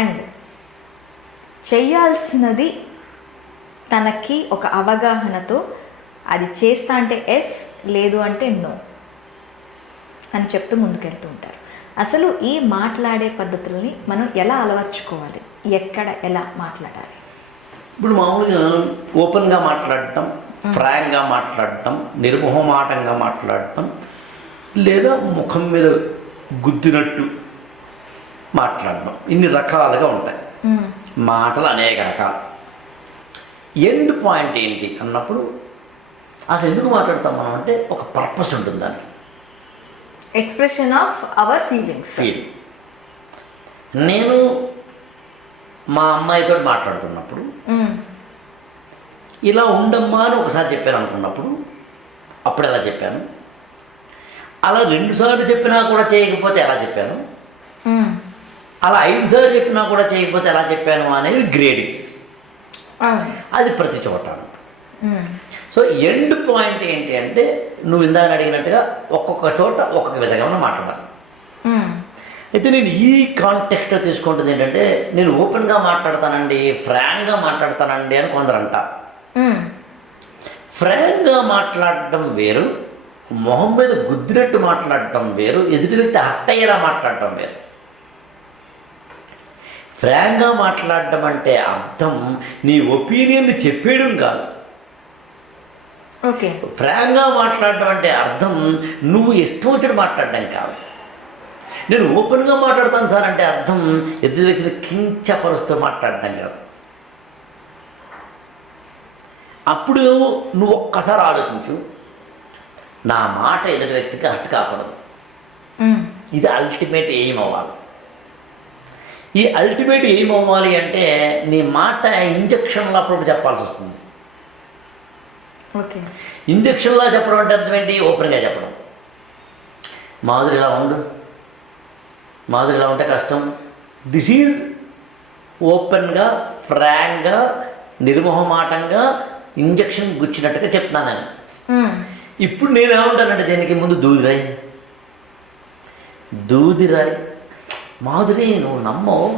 అండ్ చేయాల్సినది తనకి ఒక అవగాహనతో అది చేస్తా అంటే ఎస్, లేదు అంటే నో అని చెప్తూ ముందుకెళ్తూ ఉంటారు. అసలు ఈ మాట్లాడే పద్ధతుల్ని మనం ఎలా అలవర్చుకోవాలి, ఎక్కడ ఎలా మాట్లాడాలి? ఇప్పుడు మామూలుగా ఓపెన్గా మాట్లాడటం, ఫ్రాంక్గా మాట్లాడటం, నిర్మోహమాటంగా మాట్లాడటం, లేదా ముఖం మీద గుద్దినట్టు మాట్లాడటం, ఇన్ని రకాలుగా ఉంటాయి. మాటలు అనేక రకాలు. ఎండ్ పాయింట్ ఏంటి అన్నప్పుడు అసలు ఎందుకు మాట్లాడతాం మనం అంటే ఒక పర్పస్ ఉంటుంది దానికి. Expression of our feelings. నేను మా అమ్మాయితో మాట్లాడుతున్నప్పుడు ఇలా ఉండమ్మా అని ఒకసారి చెప్పాను అనుకున్నప్పుడు అప్పుడు ఎలా చెప్పాను, అలా 2 సార్లు చెప్పినా కూడా చేయకపోతే ఎలా చెప్పాను, అలా 5 సార్లు చెప్పినా కూడా చేయకపోతే ఎలా చెప్పాను అనేవి గ్రేడింగ్స్. అది ప్రతి చోట. సో ఎండ్ పాయింట్ ఏంటి అంటే నువ్వు ఇందాక అడిగినట్టుగా ఒక్కొక్క చోట ఒక్కొక్క విధంగా మనం మాట్లాడాలి. అయితే నేను ఈ కాంటెక్స్ట్లో తీసుకుంటుంది ఏంటంటే, నేను ఓపెన్గా మాట్లాడతానండి, ఫ్రాంక్గా మాట్లాడతానండి అని కొందరు అంటారు. ఫ్రాంక్గా మాట్లాడటం వేరు, మొహం మీద గుద్దినట్టు మాట్లాడటం వేరు, ఎదుటి వ్యక్తి హర్ట్ అయ్యేలా మాట్లాడటం వేరు. ఫ్రాంక్గా మాట్లాడటం అంటే అర్థం నీ ఒపీనియన్ని చెప్పేయడం కాదు. ఓకే. ఫ్రాంక్గా మాట్లాడటం అంటే అర్థం నువ్వు ఇష్టం వచ్చినట్టు మాట్లాడడం కాదు. నేను ఓపెన్గా మాట్లాడతాను సార్ అంటే అర్థం ఎదుటి వ్యక్తిని కించపరుస్తూ మాట్లాడడం కాదు. అప్పుడు నువ్వు ఒక్కసారి ఆలోచించు, నా మాట ఎదుటి వ్యక్తికి హర్ట్ కాకూడదు. ఇది అల్టిమేట్ ఎయిమ్ అవ్వాలి. ఈ అల్టిమేట్ ఎయిమ్ అవ్వాలి అంటే నీ మాట ఇంజక్షన్లో అప్పుడు చెప్పాల్సి వస్తుంది. ఓకే. ఇంజక్షన్లా చెప్పడం అంటే అర్థం ఏంటి? ఓపెన్గా చెప్పడం. మాధురి ఇలా ఉండు, మాధురి ఇలా ఉంటే కష్టం. దిస్ ఈజ్ ఓపెన్గా, ఫ్రాంక్గా నిర్మోహమాటంగా ఇంజక్షన్ గుచ్చినట్టుగా చెప్తున్నాను నేను. ఇప్పుడు నేనేమంటానంటే దీనికి ముందు దూదిరాయ్ మాధురి, నువ్వు నమ్మవు,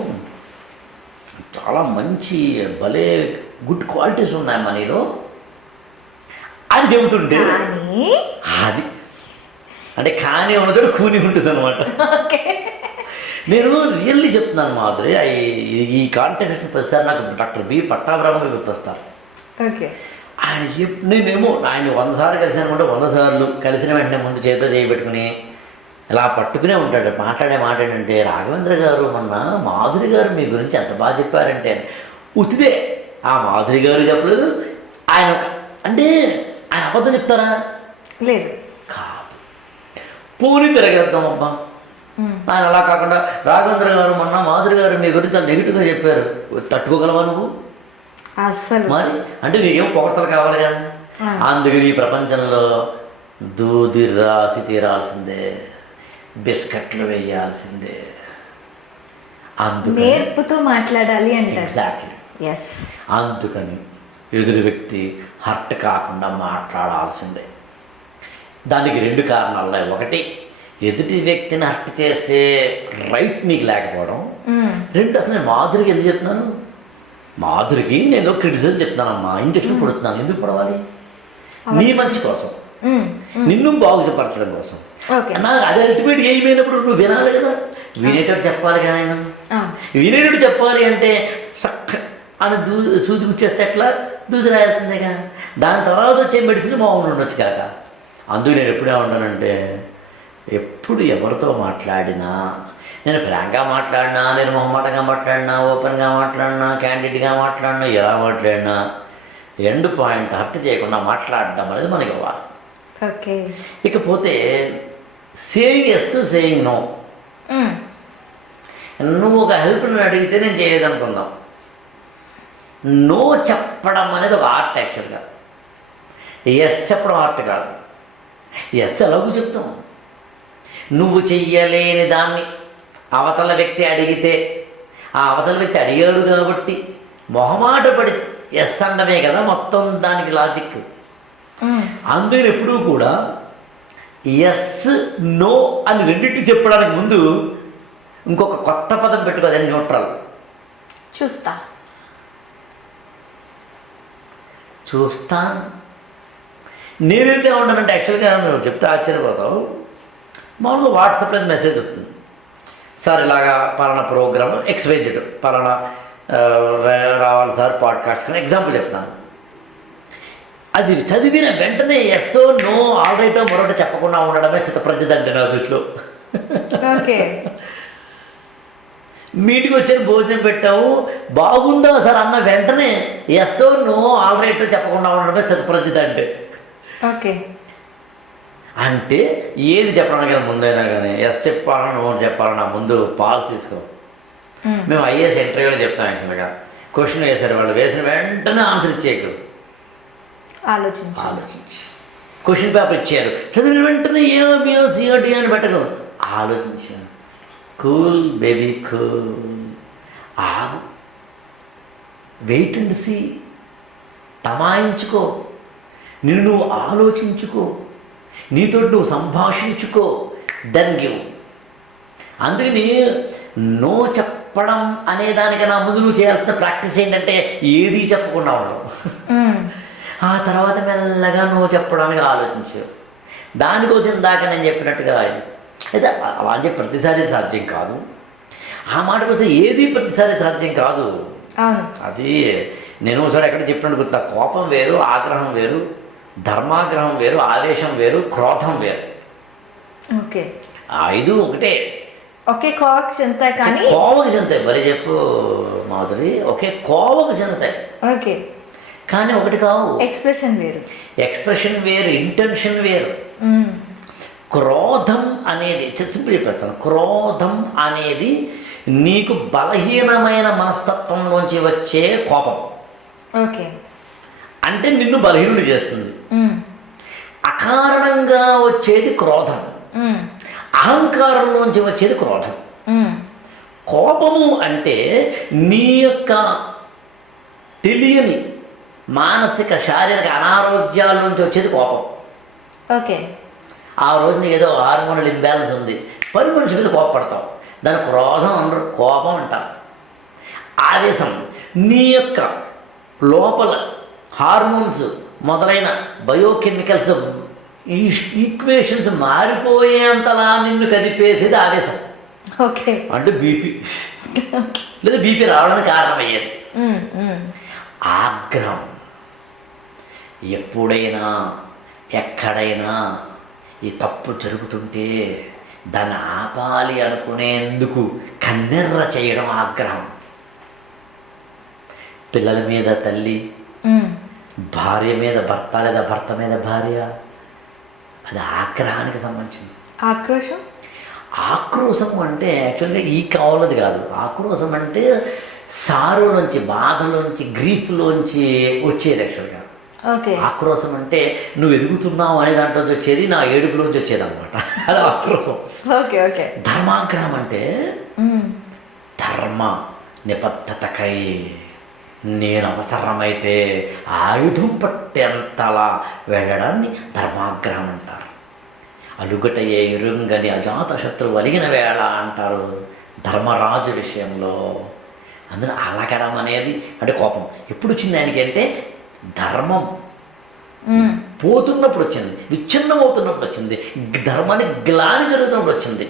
చాలా మంచి భలే గుడ్ క్వాలిటీస్ ఉన్నాయమ్మా నీలో అని చెబుతుంటే అది అంటే కానీ ఉన్నదో కూని ఉంటుంది అనమాట. నేను రియల్లీ చెప్తున్నాను మాధురి, ఈ కాంటెక్స్ట్ ప్రతిసారి నాకు డాక్టర్ బి పట్టాభిరామ గుర్తొస్తారు. ఆయన నేనేమో ఆయన 100 సార్లు కలిసాను అంటే 100 సార్లు కలిసిన వెంటనే ముందు చేతితో చేయబెట్టుకుని ఇలా పట్టుకునే ఉంటాడు. మాట్లాడే మాట ఏంటంటే, రాఘవేంద్ర గారు మొన్న మాధురి గారు మీ గురించి ఎంత బాగా చెప్పారంటే, ఉతిదే ఆ మాధురి గారు చెప్పలేదు, ఆయన అంటే ఆయన అబద్ధం చెప్తారా? లేదు, కాదు. పూని తిరగేద్దాం అబ్బా, ఆయన అలా కాకుండా రాఘవేంద్ర గారు మొన్న మాధురి గారు మీ గురించి చాలా నెగిటివ్గా చెప్పారు, తట్టుకోగలవా నువ్వు? అసలు మరి అంటే నీకేమో పొగడతలు కావాలి కదా. అందుకని ఈ ప్రపంచంలో దూది రాసి తీరాల్సిందే, బిస్కెట్లు వేయాల్సిందే, అందుకని నేర్పుతో మాట్లాడాలి అంటే. ఎగ్జాక్ట్లీ. ఎస్, అందుకని ఎదురు వ్యక్తి హర్ట్ కాకుండా మాట్లాడాల్సిందే. దానికి 2 కారణాలు ఉన్నాయి. ఒకటి, ఎదుటి వ్యక్తిని హర్ట్ చేసే రైట్ నీకు లేకపోవడం. 2, అసలు నేను మాధురికి ఎందుకు చెప్తున్నాను, మాధురికి నేను క్రిటిసిజం చెప్తున్నానమ్మా, ఇంజక్షన్ పడుతున్నాను. ఎందుకు పడవాలి? నీ మంచి కోసం, నిన్ను బాగుపరచడం కోసం. నాకు అది అల్టిమేట్ ఏమైనప్పుడు నువ్వు వినాలి కదా, వినేటట్టు చెప్పాలి కదా. ఆయన వినేటట్టు చెప్పాలి అంటే చక్క అని సూది గుచ్చేస్తే ఎట్లా, దూది రాయాల్సిందేగా. దాని తర్వాత వచ్చే మెడిసిన్ మామూలు ఉండొచ్చు కాక. అందుకు నేను ఎప్పుడే ఉంటానంటే, ఎప్పుడు ఎవరితో మాట్లాడినా, నేను ఫ్రాంక్గా మాట్లాడినా, నేను మొహమాటంగా మాట్లాడినా, ఓపెన్గా మాట్లాడినా, క్యాండిడ్గా మాట్లాడినా, ఎలా మాట్లాడినా ఎండ్ పాయింట్ హర్ట్ చేయకుండా మాట్లాడడం అనేది మనకి ఇవ్వాలి. ఓకే. ఇకపోతే సేయింగ్ ఎస్, సేయింగ్ నో. నువ్వు ఒక హెల్ప్ని అడిగితే నేను చేయలేదనుకుందాం. నో చెప్పడం అనేది ఒక ఆర్ట్. యాక్చువల్గా ఎస్ చెప్పడం ఆర్ట్ కాదు. ఎస్ ఎలాగూ చెప్తాం. నువ్వు చెయ్యలేని దాన్ని అవతల వ్యక్తి అడిగితే, ఆ అవతల వ్యక్తి అడిగాడు కాబట్టి మొహమాట పడి ఎస్ అన్నమే కదా మొత్తం దానికి లాజిక్. అందుకని ఎప్పుడూ కూడా ఎస్ నో అని రెండింటి చెప్పడానికి ముందు ఇంకొక కొత్త పదం పెట్టుకోదని, న్యూట్రల్. చూస్తాను. నేనైతే ఉంటానంటే యాక్చువల్గా నువ్వు చెప్తే ఆశ్చర్యపోతావు. మామూలుగా వాట్సాప్లో మెసేజ్ వస్తుంది, సార్ ఇలాగా పలానా ప్రోగ్రామ్ ఎక్స్వైజెడ్ పలానా రావాలి సార్ పాడ్కాస్ట్ అని ఎగ్జాంపుల్ చెప్తాను. అది చదివిన వెంటనే ఎస్ఓ నో ఆల్ రైటో మరొకటి చెప్పకుండా ఉండడమే స్థితప్రజ్ఞత అంటే నా దృష్టిలో. ఓకే. మీటికి వచ్చాను, భోజనం పెట్టావు, బాగుందా సార్ అన్న వెంటనే ఎస్ఓ నో ఆల్ రైటో చెప్పకుండా ఉండడమే స్థితప్రజ్ఞత అంటే. ఓకే. అంటే ఏది చెప్పడానికి ముందైనా కానీ ఎస్ చెప్పాలన్నా నో చెప్పాలన్నా ముందు పాస్ తీసుకో. మేము ఐఏఎస్ ఇంటర్వ్యూలో చెప్తాం. యాక్చువల్గా క్వశ్చన్ వేశారు, వాళ్ళు వేసిన వెంటనే ఆన్సర్ ఇచ్చేయకు, ఆలోచించి. క్వశ్చన్ పేపర్ ఇచ్చారు, చదివిన వెంటనే ఏమో సిఓడి అని పెట్టకు, ఆలోచించాను. కూల్ బేబీ కూల్, ఆగు, వెయిట్ అండ్ సీ, తమాయించుకో, నిన్ను నువ్వు ఆలోచించుకో, నీతో నువ్వు సంభాషించుకో, దెన్ గివ్. అందుకని నో చెప్పడం అనే దానికన్నా ముందు నువ్వు చేయాల్సిన ప్రాక్టీస్ ఏంటంటే ఏది చెప్పకుండా ఉండడం. ఆ తర్వాత మెల్లగా నువ్వు చెప్పడానికి ఆలోచించు. దానికోసం దాకా నేను చెప్పినట్టుగా అయితే అలా అని చెప్పి ప్రతిసారి సాధ్యం కాదు. ఆ మాట కోసం ఏది ప్రతిసారి సాధ్యం కాదు. అది నేను ఒకసారి ఎక్కడ చెప్పినట్టు గుర్తు, కోపం వేరు, ఆగ్రహం వేరు, ధర్మాగ్రహం వేరు, ఆవేశం వేరు, క్రోధం వేరు. ఓకే. 5 ఒకటే. ఒకే కోవకు చెందుతాయి కానీ కోవకు చెందుతాయి. మరి చెప్పు మాధురి, ఒకే కోవకు చెందుతాయి. ఓకే. కానీ ఒకటి కావు. ఎక్స్ప్రెషన్ వేరు, ఎక్స్ప్రెషన్ వేరు, ఇంటెన్షన్ వేరు. క్రోధం అనేది సింపుల్ చెప్పేస్తాను, క్రోధం అనేది నీకు బలహీనమైన మనస్తత్వంలోంచి వచ్చే కోపం. ఓకే. అంటే నిన్ను బలహీనుడు చేస్తుంది. అకారణంగా వచ్చేది క్రోధం, అహంకారంలోంచి వచ్చేది క్రోధం. కోపము అంటే నీ యొక్క తెలియని మానసిక శారీరక అనారోగ్యాల నుంచి వచ్చేది కోపం. ఓకే. ఆ రోజు నీకు ఏదో హార్మోనల్ ఇంబ్యాలెన్స్ ఉంది, పని మనిషి మీద కోపపడతావు, దాని క్రోధం అనరు, కోపం అంటారు. ఆవేశం నీ యొక్క లోపల హార్మోన్స్ మొదలైన బయోకెమికల్స్ ఈక్వేషన్స్ మారిపోయేంతలా నిన్ను కదిపేసేది ఆవేశం. ఓకే. అంటే బీపీ లేదా బీపీ రావడానికి కారణమయ్యేది. ఆగ్రహం ఎప్పుడైనా ఎక్కడైనా ఈ తప్పు జరుగుతుంటే దాన్ని ఆపాలి అనుకునేందుకు కన్నెర్ర చేయడం ఆగ్రహం. పిల్లల మీద తల్లి, భార్య మీద భర్త లేదా భర్త మీద భార్య, అది ఆగ్రహానికి సంబంధించింది. ఆక్రోశం. ఆక్రోశం అంటే యాక్చువల్గా ఈ కావాలది కాదు. ఆక్రోశం అంటే సారులోంచి, బాధలోంచి, గ్రీఫ్లోంచి వచ్చేది యాక్చువల్గా. ఓకే. ఆక్రోశం అంటే నువ్వు ఎదుగుతున్నావు అనే దాంట్లో వచ్చేది, నా ఏడుపులోంచి వచ్చేది అనమాట. అది ఆక్రోశం. ఓకే. ఓకే. ధర్మాగ్రహం అంటే ధర్మ నిబద్ధతకై నేను అవసరమైతే ఆయుధం పట్టేంతలా వెళ్ళడాన్ని ధర్మాగ్రహం అంటారు. అలుగటయే ఇరుంగని అజాత శత్రువు అలిగిన వేళ అంటారు ధర్మరాజు విషయంలో. అందులో అలగడం అనేది అంటే కోపం ఎప్పుడు వచ్చింది ఆయనకి అంటే ధర్మం పోతున్నప్పుడు వచ్చింది, విచ్ఛిన్నమవుతున్నప్పుడు వచ్చింది, ధర్మానికి గ్లాని జరుగుతున్నప్పుడు వచ్చింది.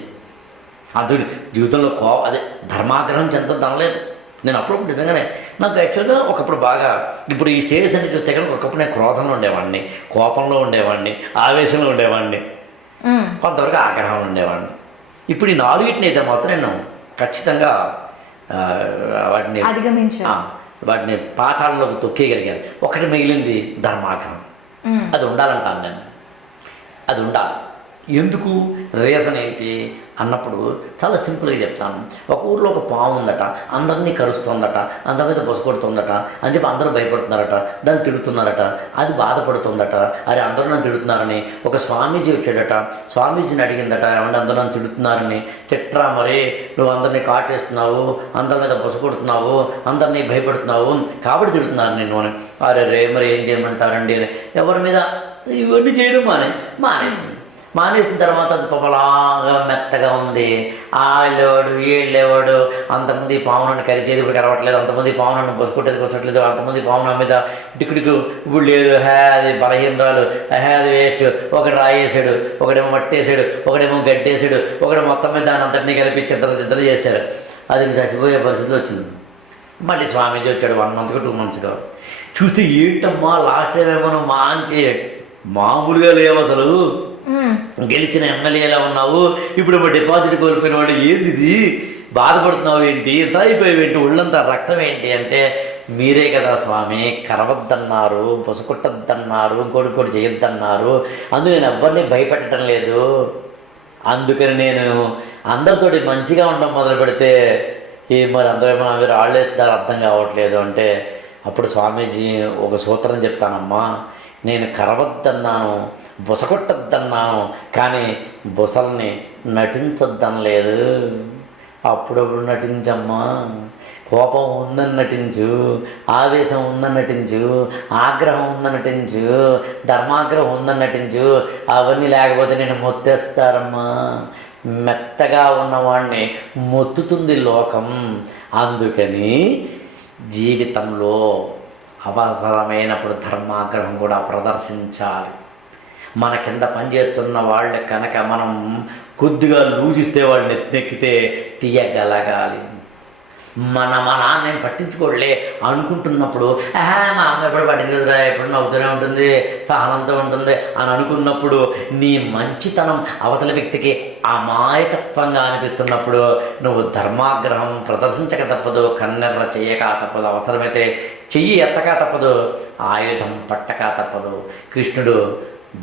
అందులో జీవితంలో అదే ధర్మాగ్రహం చెందలేదు. నేను అప్పుడప్పుడు నిజంగానే నాకు యాక్చువల్గా ఒకప్పుడు బాగా, ఇప్పుడు ఈ స్టేజ్ అన్ని చూస్తే కనుక ఒకప్పుడు నేను క్రోధంలో ఉండేవాడిని, కోపంలో ఉండేవాడిని, ఆవేశంలో ఉండేవాడిని, కొంతవరకు ఆగ్రహం ఉండేవాడిని. ఇప్పుడు ఈ నాలుగిటిని అయితే మాత్రం నేను ఖచ్చితంగా వాటిని వాటిని పాతాళంలోకి తొక్కేయగలిగాను. ఒకటి మిగిలింది ధర్మాగ్రహం. అది ఉండాలంటాను నేను, అది ఉండాలి. ఎందుకు, రీజన్ ఏంటి అన్నప్పుడు చాలా సింపుల్గా చెప్తాను. ఒక ఊర్లో ఒక పాము ఉందట, అందరినీ కరుస్తుందట, అందరి మీద బొస కొడుతుందట అని చెప్పి అందరూ భయపడుతున్నారట, దాన్ని తిడుతున్నారట, అది బాధపడుతుందట. అరే అందరూ నన్ను తిడుతున్నారని ఒక స్వామీజీ వచ్చాడట, స్వామీజీని అడిగిందట, ఏమంటే అందరూ నన్ను తిడుతున్నారని. తిట్రా మరి, నువ్వు అందరినీ కాటేస్తున్నావు, అందరి మీద బొస కొడుతున్నావు, అందరినీ భయపడుతున్నావు కాబట్టి తిడుతున్నారు నేను అని. అరే రే మరి ఏం చేయమంటారండి అని ఎవరి మీద ఇవన్నీ చేయడం మానేసిన తర్వాత అది పపలాగా మెత్తగా ఉంది. వెళ్ళేవాడు వీళ్ళేవాడు, అంతమంది పావునన్ను కరిచేది ఇప్పుడు కరవట్లేదు, అంతమంది పావునన్ను బొసుకొట్టేది అంతమంది పావున మీద టిక్కుటికు ఇప్పుడు లేదు, అది బలహీనరాలు, అది వేస్ట్, ఒకటి రాయేసాడు, ఒకడేమో మట్టేసాడు, ఒకడేమో గడ్డేసాడు, ఒకటి మొత్తం మీద దాన్ని అంతటినీ కలిపి చిద్దరు చేశారు. అది చచ్చిపోయే పరిస్థితిలో వచ్చింది. మళ్ళీ స్వామీజీ వచ్చాడు 1 month 2 monthsగా. చూస్తే ఏంటమ్మా లాస్ట్ టైం ఏమో మంచి మామూలుగా లేవు, అసలు గెలిచిన ఎమ్మెల్యేలా ఉన్నావు, ఇప్పుడు డిపాజిట్ కోల్పోయిన వాడు, ఏంది ఇది, బాధపడుతున్నావు ఏంటి, ఎంత అయిపోయావు ఏంటి, ఒళ్ళంతా రక్తం ఏంటి అంటే, మీరే కదా స్వామి కరవద్దన్నారు, బొసకొట్టద్దన్నారు, ఇంకోటి చేయొద్దన్నారు, అందుకు నేను ఎవరిని భయపెట్టడం లేదు, అందుకని నేను అందరితోటి మంచిగా ఉండడం మొదలు పెడితే మరి అందరూ ఏమో మీరు ఆళ్ళేస్తారు అర్థం కావట్లేదు అంటే, అప్పుడు స్వామీజీ ఒక సూత్రం చెప్తానమ్మా, నేను కరవద్దన్నాను, బొసకొట్టద్దన్నాను, కానీ బొసల్ని నటించొద్దనలేదు. అప్పుడప్పుడు నటించమ్మా, కోపం ఉందని నటించు, ఆవేశం ఉందని నటించు, ఆగ్రహం ఉందని నటించు, ధర్మాగ్రహం ఉందని నటించు, అవన్నీ లేకపోతే నేను మొత్తేస్తారమ్మా. మెత్తగా ఉన్నవాడిని మొత్తుతుంది లోకం. అందుకని జీవితంలో అవసరమైనప్పుడు ధర్మాగ్రహం కూడా ప్రదర్శించాలి. మన కింద పనిచేస్తున్న వాళ్ళు కనుక మనం కొద్దిగా లూజిస్తే వాళ్ళని ఎత్తినెక్కితే తీయగలగాలి. మా నాన్న ఏం పట్టించుకోలే అనుకుంటున్నప్పుడు, మా అమ్మ ఎప్పుడు పట్టించుకోదురా, ఎప్పుడు నవ్వుతూనే ఉంటుంది, సహనంతో ఉంటుంది అని అనుకున్నప్పుడు, నీ మంచితనం అవతల వ్యక్తికి అమాయకత్వంగా అనిపిస్తున్నప్పుడు నువ్వు ధర్మాగ్రహం ప్రదర్శించక తప్పదు, కన్నెర్ర చేయక తప్పదు, అవసరమైతే చెయ్యి ఎత్తక తప్పదు, ఆయుధం పట్టక తప్పదు. కృష్ణుడు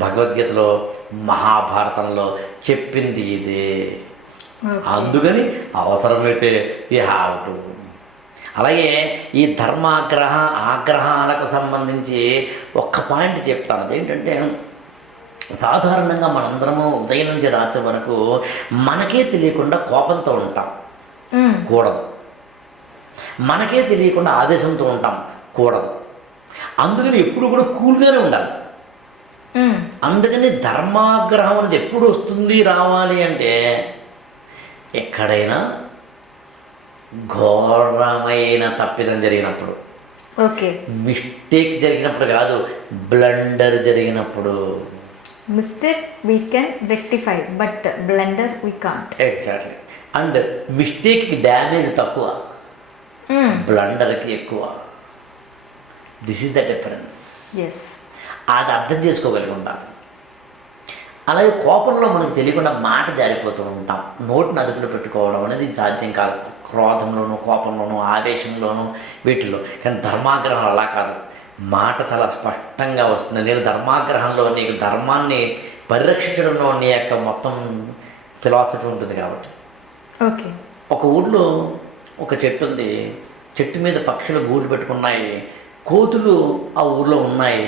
భగవద్గీతలో మహాభారతంలో చెప్పింది ఇదే. అందుకని అవసరమైతే యూ హ్యావ్ టు. అలాగే ఈ ఆగ్రహాలకు సంబంధించి ఒక్క పాయింట్ చెప్తాను. అదేంటంటే సాధారణంగా మనందరము ఉదయం నుంచి రాత్రి వరకు మనకే తెలియకుండా కోపంతో ఉంటాం, కూడదు. మనకే తెలియకుండా ఆవేశంతో ఉంటాం, కూడదు. అందుకని ఎప్పుడు కూడా కూల్గానే ఉండాలి. అందుకని ధర్మాగ్రహం అనేది ఎప్పుడు వస్తుంది రావాలి అంటే ఎక్కడైనా ఘోరమైన తప్పిదం జరిగినప్పుడు, ఓకే, మిస్టేక్ జరిగినప్పుడు కాదు, బ్లండర్ జరిగినప్పుడు. Mistake we can rectify but blunder we can't. Exactly. And మిస్టేక్కి డ్యామేజ్ తక్కువ, బ్లండర్కి ఎక్కువ. This is the difference. Yes, అది అర్థం చేసుకోగలిగి ఉండాలి. అలాగే కోపంలో మనకు తెలియకుండా మాట జారిపోతూ ఉంటాం. నోటిని అదుపులో పెట్టుకోవడం అనేది సాధ్యం కాదు. క్రోధంలోనూ, కోపంలోనూ, ఆవేశంలోనూ, వీటిలో. కానీ ధర్మాగ్రహం అలా కాదు, మాట చాలా స్పష్టంగా వస్తుంది. నేను ధర్మాగ్రహంలో నీకు ధర్మాన్ని పరిరక్షించడంలో నీ యొక్క మొత్తం ఫిలాసఫీ ఉంటుంది కాబట్టి. ఓకే. ఒక ఊళ్ళో ఒక చెట్టు ఉంది. చెట్టు మీద పక్షులు గూడు పెట్టుకున్నాయి. కోతులు ఆ ఊళ్ళో ఉన్నాయి.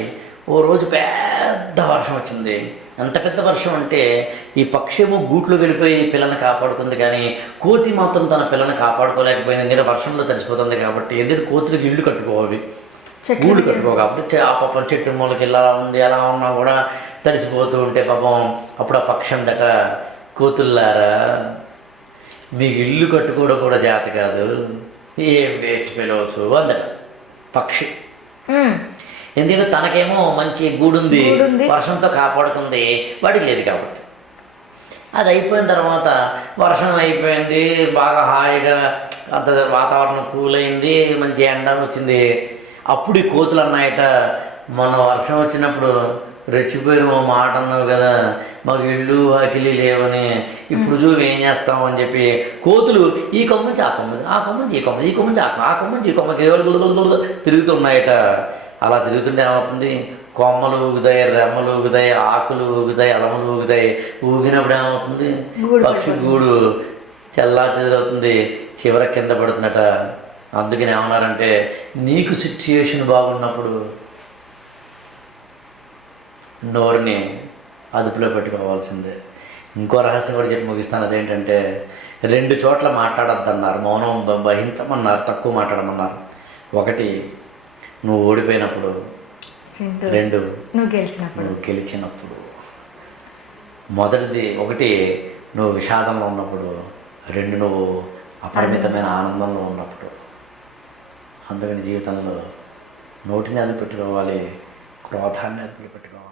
ఓ రోజు పెద్ద వర్షం వచ్చింది. అంత పెద్ద వర్షం అంటే ఈ పక్షి ఏమో గూట్లో వెళ్ళిపోయి పిల్లల్ని కాపాడుకుంది, కానీ కోతి మాత్రం తన పిల్లల్ని కాపాడుకోలేకపోయింది. ఎందుకంటే వర్షంలో తడిసిపోతుంది కాబట్టి. ఎందుకంటే కోతులకు ఇల్లు కట్టుకోవాలి, గూళ్ళు కట్టుకో కాబట్టి ఆ పాపం చెట్టు మూలకి ఇలా ఉంది. అలా ఉన్నా కూడా తడిసిపోతూ ఉంటే పాపం అప్పుడు ఆ పక్షి అందట, కోతుల్లారా మీకు ఇల్లు కట్టుకోవడం కూడా చేత కాదు, ఏం వేస్ట్ ఫెలోస్ అందట పక్షి. ఎందుకంటే తనకేమో మంచి గూడుంది, వర్షంతో కాపాడుకుంది, వాడికి లేదు కాబట్టి. అది అయిపోయిన తర్వాత వర్షం అయిపోయింది, బాగా హాయిగా అంత వాతావరణం కూల్ అయింది, మంచి ఎండ వచ్చింది. అప్పుడు ఈ కోతులు అన్నాయట, మొన్న వర్షం వచ్చినప్పుడు రెచ్చిపోయిన ఓ మాట అన్నావు కదా, మాకు ఇల్లు వాకిలి లేవని, ఇప్పుడు చూపు ఏం చేస్తాం అని చెప్పి కోతులు ఈ కొమ్మ నుంచి ఆ కొమ్మ, ఆ కొమ్మ నుంచి ఈ కొమ్మ, ఈ కొమ్మ నుంచి ఆ కొమ్మ నుంచి ఈ కొమ్మకి తిరుగుతున్నాయట. అలా తిరుగుతుంటే ఏమవుతుంది, కొమ్మలు ఊగుతాయి, రెమ్మలు ఊగుతాయి, ఆకులు ఊగుతాయి, అలములు ఊగుతాయి. ఊగినప్పుడు ఏమవుతుంది, పక్షి గూడు చల్లా చెదరవుతుంది, చివర కింద పడుతున్నట. అందుకని ఏమన్నారంటే, నీకు సిచ్యుయేషన్ బాగున్నప్పుడు నోరుని అదుపులో పెట్టుకోవాల్సిందే. ఇంకో రహస్యం కూడా చెప్పి ముగిస్తాను. అదేంటంటే, 2 చోట్ల మాట్లాడొద్దన్నారు, మౌనం వహించమన్నారు, తక్కువ మాట్లాడమన్నారు. ఒకటి నువ్వు ఓడిపోయినప్పుడు, 2 నువ్వు గెలిచినప్పుడు. మొదటిది ఒకటి నువ్వు విషాదంలో ఉన్నప్పుడు, 2 నువ్వు అపరిమితమైన ఆనందంలో ఉన్నప్పుడు. అందుకని జీవితంలో నోటిని అదుపు పెట్టుకోవాలి, క్రోధాన్ని అదుపు పెట్టుకోవాలి.